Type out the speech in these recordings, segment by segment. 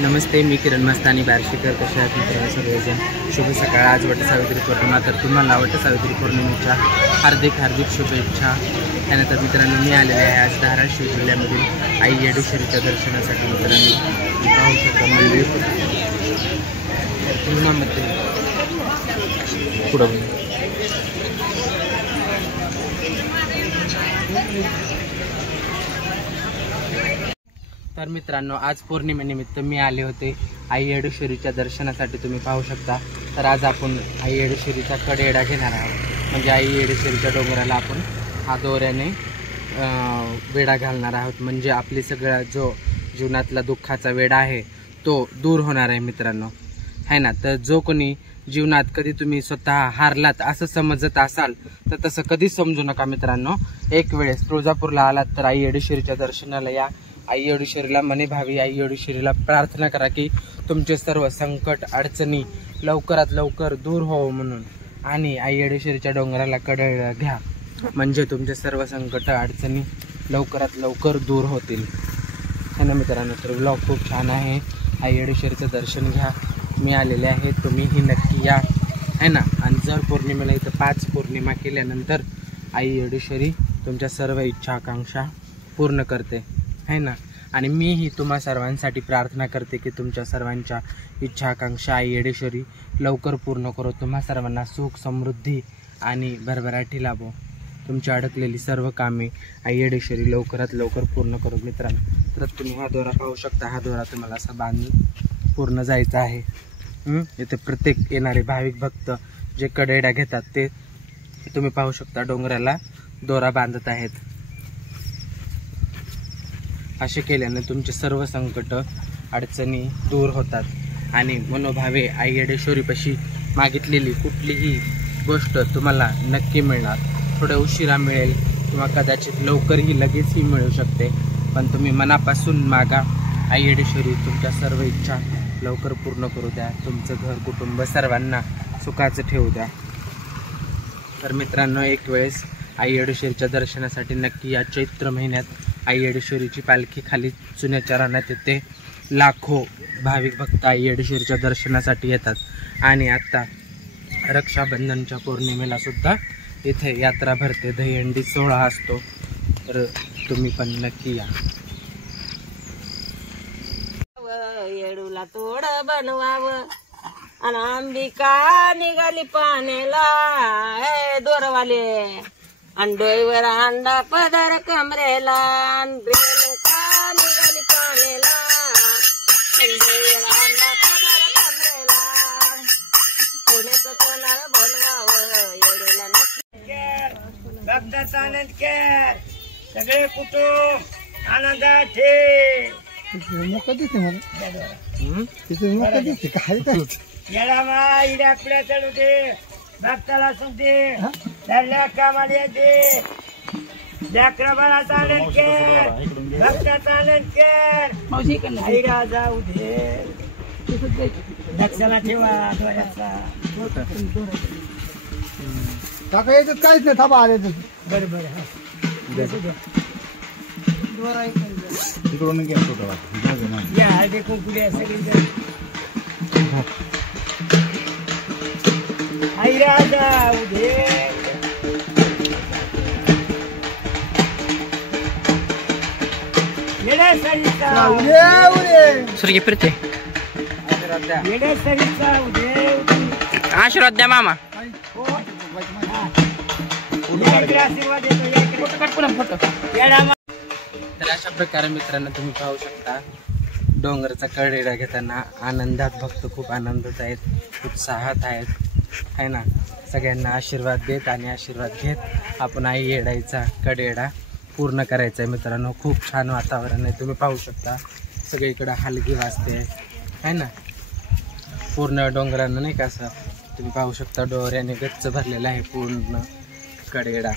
नमस्ते, मी किरण मस्तानी बार्शीकर. कशा आहात मित्रांनो सगळेजण? शुभ सकाळ. आज वटसावित्री पौर्णिमा, तर तुम्हाला वटसावित्री पौर्णिमेच्या हार्दिक शुभेच्छा. त्यानंतर मित्रांनो मी आलेले आहे आज धाराशिव जिल्ह्यामधील आई येडेश्वरीच्या दर्शनासाठी. मित्रांनो पाहू शकता मंदिर पूर्णामध्ये पुढं. तर मित्रांनो आज पौर्णिमेनिमित्त मी आले होते आई येडेश्वरीच्या दर्शनासाठी. तुम्ही पाहू शकता. तर आज आपण आई येडेश्वरीचा कडेडा घेणार आहोत. म्हणजे आई येडेश्वरीच्या डोंगराला आपण हा दोऱ्याने वेढा घालणार आहोत. म्हणजे आपली सगळा जो जीवनातला दुःखाचा वेढा आहे तो दूर होणार आहे मित्रांनो, है ना. तर जो कोणी जीवनात कधी तुम्ही स्वतः हारलात असं समजत असाल तर तसं कधीच समजू नका मित्रांनो. एक वेळेस तुळजापूरला आलात तर आई येडेश्वरीच्या दर्शनाला या. आई येडेश्वरीला मने भावी आई येडेश्वरीला प्रार्थना करा की तुमचे सर्व संकट अडचणी लवकरात लवकर दूर हो म्हणून. आणि आई येडेश्वरीच्या डोंगराला कडेडा घ्या म्हणजे तुमचे सर्व संकट अडचणी लवकरात लवकर दूर होतील, है ना मित्रांनो. तर व्लॉग खूप छान आहे. आई येडेश्वरीचं दर्शन घ्या. मी आलेले आहे, तुम्हीही नक्की या, है ना. आणि जर पौर्णिमेला इथं 5 पौर्णिमा केल्यानंतर आई येडेश्वरी तुमच्या सर्व इच्छा आकांक्षा पूर्ण करते, है ना. आणि मीही तुम्हा सर्वांसाठी प्रार्थना करते की तुमच्या सर्वांच्या इच्छा आकांक्षा आई येडेश्वरी लवकर पूर्ण करो. तुम्हा सर्वांना सुख समृद्धी आणि भरभराटी लाभो. तुमची अडकलेली सर्व कामे आई येडेश्वरी लवकरात लवकर पूर्ण करो मित्रांनो. तर तुम्ही हा दोरा पाहू शकता. हा दोरा तुम्हाला असा बांधून पूर्ण जायचा आहे. इथे प्रत्येक येणारे भाविक भक्त जे कडेडा घेतात ते तुम्ही पाहू शकता डोंगराला दोरा बांधत आहेत. असे केल्याने तुमचे सर्व संकट अडचणी दूर होतात. आणि मनोभावे आई येडेश्वरीपाशी मागितलेली कुठलीही गोष्ट तुम्हाला नक्की मिळणार. थोड्या उशिरा मिळेल किंवा कदाचित लवकरही लगेचही मिळू शकते, पण तुम्ही मनापासून मागा. आई येडेश्वरी तुमच्या सर्व इच्छा लवकर पूर्ण करू द्या. तुमचं घर कुटुंब सर्वांना सुखाचं ठेवू द्या. तर मित्रांनो एक वेळेस आई येडेश्वरीच्या दर्शनासाठी नक्की या. चैत्र महिन्यात आई येडेश्वरीची पालखी खाली चुन्याच्या रानात येते. लाखो भाविक भक्त आई येडेश्वरीच्या दर्शनासाठी येतात. आणि आत्ता रक्षाबंधनच्या पौर्णिमेला सुद्धा इथे यात्रा भरते, दहीहंडी सोहळा असतो. तर तुम्ही पण नक्की या. येडूला तोड बनवावं आणि अंबिका निघाली पाण्याला दोरवाले अंडोईवर अंडा पदर कमरेला. रेणुका निघाली पाण्याला अंडोईवर अंडा पदर कमरेला. पुण्याचं कोणाला बोलवावं येडूला नक्की. भक्ताचा आनंद कर, सगळे कुटुंब आनंदाचे. मोका देते मला तिथे मोका देते काय येडा इड्या पिढ्या चढू दे, भक्ताला सुद्धा धरल्या कामाला येते. लेकराबाला चालन कर, भक्ता चालन कर. आईला जाऊ दे, लक्षाला ठेवा डोळ्याचा. काका याच्यात काहीच नाही. थांबा आले बरं बरं. हा तिकडून या हळदी कुंकुड्या सगळी आईला जाऊ दे. सूर्य फिरते. आशीर्वाद द्या मामा. तर अशा प्रकारे मित्रांनो तुम्ही पाहू शकता डोंगरचा कडेडा घेताना आनंदात भक्त खूप आनंदात आहेत, उत्साहात आहेत, है ना. सगळ्यांना आशीर्वाद देत आणि आशीर्वाद घेत आपण आई येडाईचा कडेडा पूर्ण करायचा आहे मित्रांनो. खूप छान वातावरण आहे. तुम्ही पाहू शकता सगळीकडे हलगी वाजते, है ना. पूर्ण डोंगरानं नाही का असं तुम्ही पाहू शकता डोऱ्याने गच्च भरलेला आहे पूर्ण. कडेडा.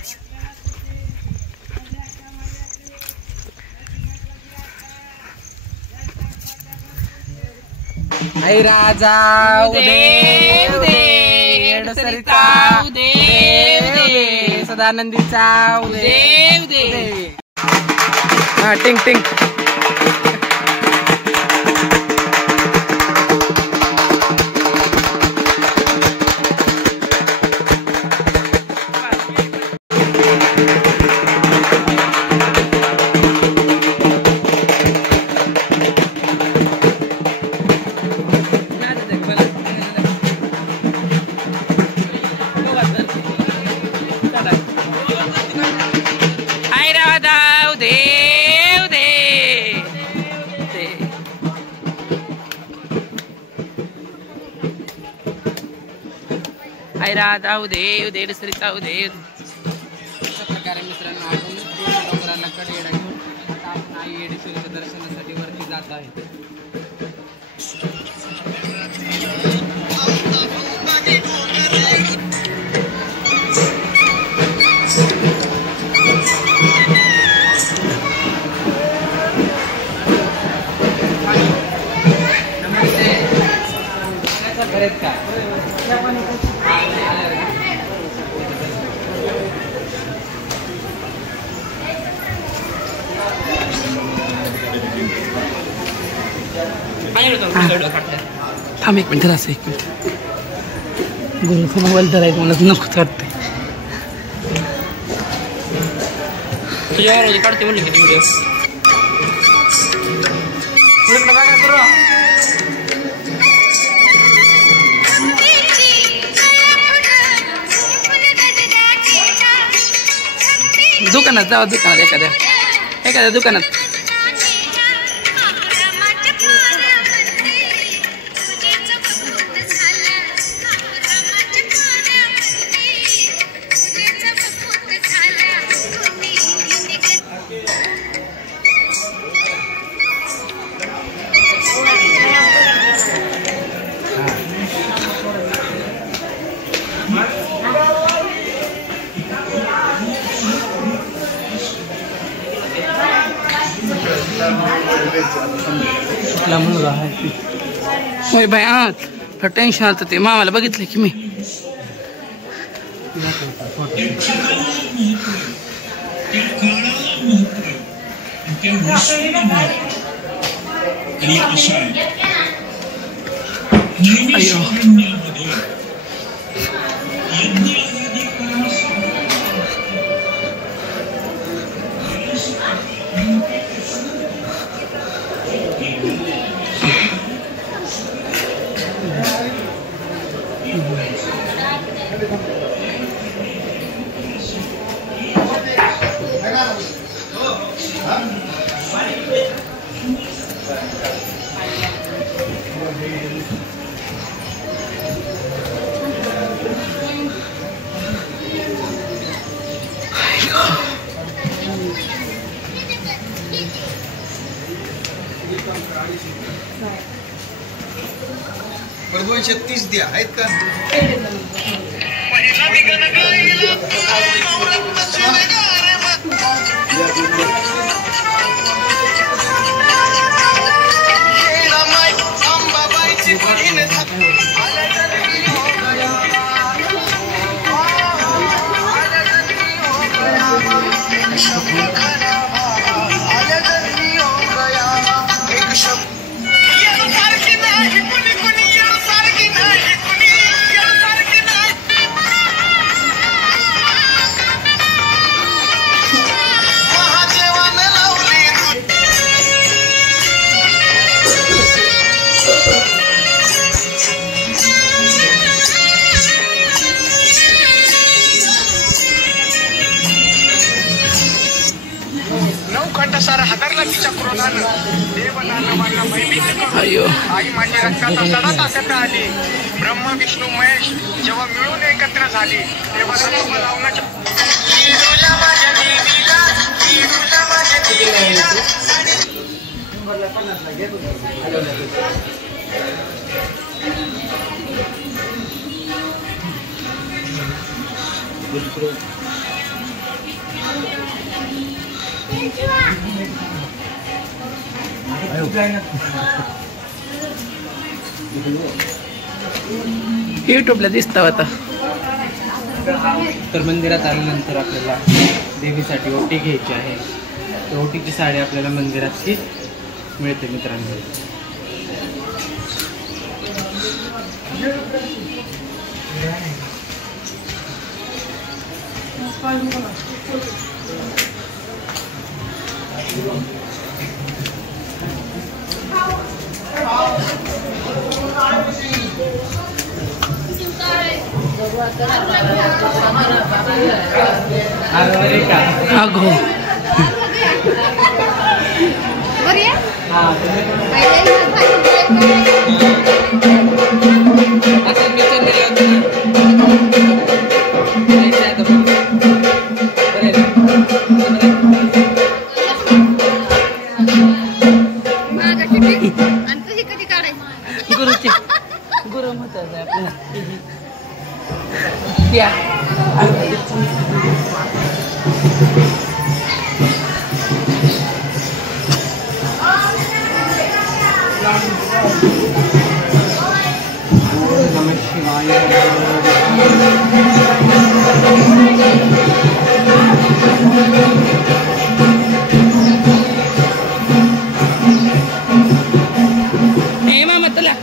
आई राजा उदे उदे सरिता उदे उदे सदानंदीचा उदे उदे. हा टिंग टिंग. उदे सरिता उदे. अशा प्रकारे मित्रांनो आपण डोंगराला कडेडा घेऊन आता आपण आई येडेश्वरीच्या दर्शनासाठी वरती जात आहे. का थांब एक मिनिट असं एक मिनिट. गुरुचा मोबाईल तर आहे मला नकोच वाटते. तुझ्यावर काढते म्हणले किती व्हिडिओ दुकानात जावा. दुकानात एखाद्या दुकानात मुलगा आहे. होय बाय आत टेन्शन आलं ते मामाला बघितलं की मी. अय्यो पर 230 द्या आहेत का. आई माझी रक्ताचा सडा टाकत आली. ब्रह्मा विष्णू महेश जेव्हा मिळून एकत्र झाली तेव्हा सर्व लावण्याच्या युट्यूबला दिसता होता. तर मंदिरात आल्यानंतर आपल्याला देवीसाठी ओटी घ्यायची आहे. तर ओटीची साडी आपल्याला मंदिरात मिळते मित्रांनो. अगो गुरुची गुरु महत्वाचं आहे आपल्याला. नमः शिवाय. हे मामा तुला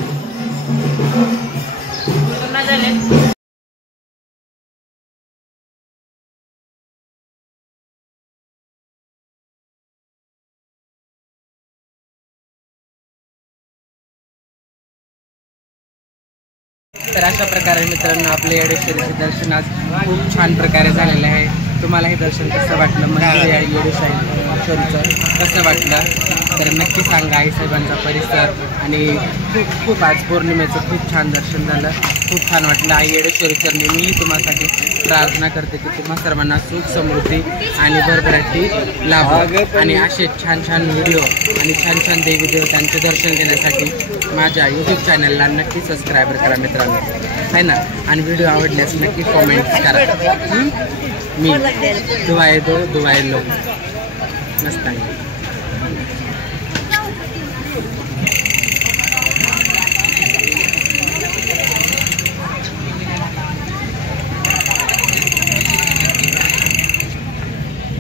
तर अशा प्रकारे मित्रांनो आपले येडेश्वरीचे दर्शन आज खूप छान प्रकारे झालेलं आहे. तुम्हाला हे दर्शन कसं वाटलं, मंदिर येडेश्वरीचं कसं वाटलं तर नक्की सांगा. आईसाहेबांचा परिसर आणि खूप आज पौर्णिमेचं खूप छान दर्शन झालं. खूप छान वाटलं. आई येडेश्वरीचरणी मी तुम्हासाठी प्रार्थना करते की तुम्हा सर्वांना सुख समृद्धी आणि भरभराटी लाभो आणि असे छान छान व्हिडिओ आणि छान छान देवी देवतांचे दर्शन घेण्यासाठी माझ्या यूट्यूब चॅनलला नक्की सबस्क्राईबर करा मित्रांनो, आहे ना. आणि व्हिडिओ आवडल्यास नक्की कॉमेंट करा. मी दुआए दो दुआए लो. मस्त आहे.